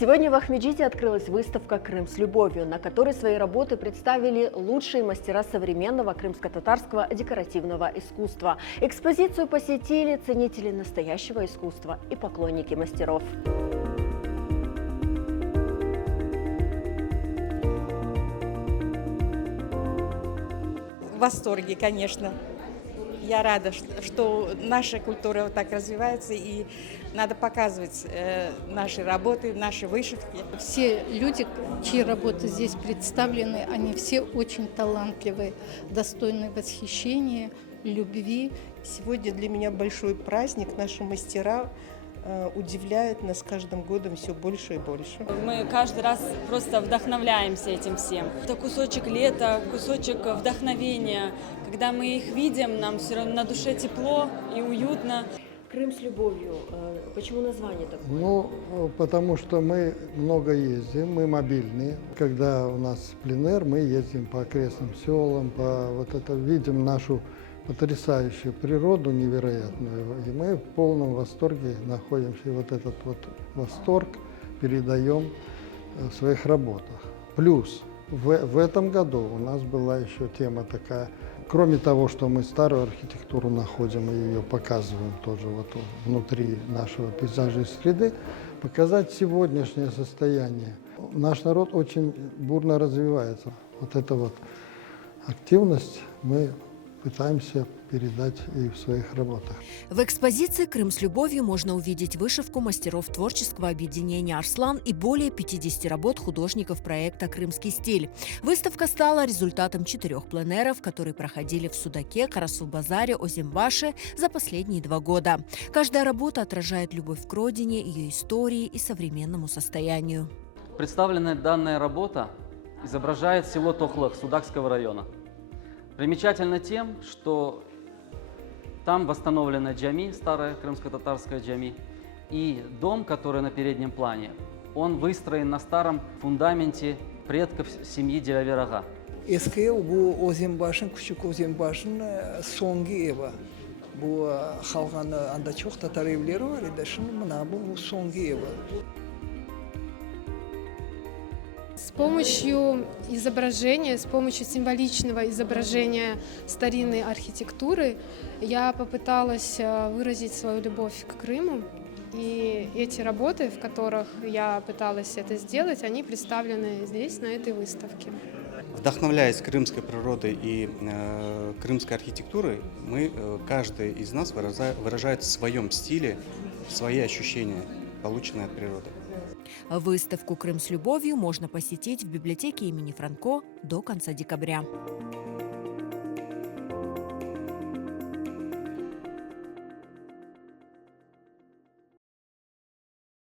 Сегодня в Ахмеджите открылась выставка «Крым с любовью», на которой свои работы представили лучшие мастера современного крымско-татарского декоративного искусства. Экспозицию посетили ценители настоящего искусства и поклонники мастеров. В восторге, конечно. Я рада, что наша культура вот так развивается, и надо показывать наши работы, наши вышивки. Все люди, чьи работы здесь представлены, они все очень талантливые, достойны восхищения, любви. Сегодня для меня большой праздник. Наши мастера удивляют нас каждым годом все больше и больше. Мы каждый раз просто вдохновляемся этим всем. Это кусочек лета, кусочек вдохновения. Когда мы их видим, нам все равно на душе тепло и уютно. Крым с любовью. Почему название такое? Ну, потому что мы много ездим, мы мобильные. Когда у нас пленэр, мы ездим по окрестным селам, видим нашу потрясающую природу невероятную. И мы в полном восторге находимся. И вот этот вот восторг передаем в своих работах. Плюс в этом году у нас была еще тема такая. Кроме того, что мы старую архитектуру находим и ее показываем тоже вот внутри нашего пейзажа и среды, показать сегодняшнее состояние. Наш народ очень бурно развивается. Вот эта вот активность мы пытаемся передать и в своих работах. В экспозиции «Крым с любовью» можно увидеть вышивку мастеров творческого объединения «Арслан» и более 50 работ художников проекта «Крымский стиль». Выставка стала результатом 4 пленэров, которые проходили в Судаке, Карасу-Базаре, Озимбаше за последние 2 года. Каждая работа отражает любовь к родине, ее истории и современному состоянию. Представленная данная работа изображает село Тохлых Судакского района. Примечательно тем, что там восстановлена джами, старая крымско-татарская джами, и дом, который на переднем плане, он выстроен на старом фундаменте предков семьи Деляверага. Eski bu Ozimbaşın, küçük Ozimbaşın songi evi. Bu halkın anda çok Tatar evleri var idi. Şimdi bu songi evi. С помощью изображения, с помощью символичного изображения старинной архитектуры я попыталась выразить свою любовь к Крыму. И эти работы, в которых я пыталась это сделать, они представлены здесь, на этой выставке. Вдохновляясь крымской природой и крымской архитектурой, каждый из нас выражает в своем стиле свои ощущения, полученные от природы. Выставку «Крым с любовью» можно посетить в библиотеке имени Франко до конца декабря.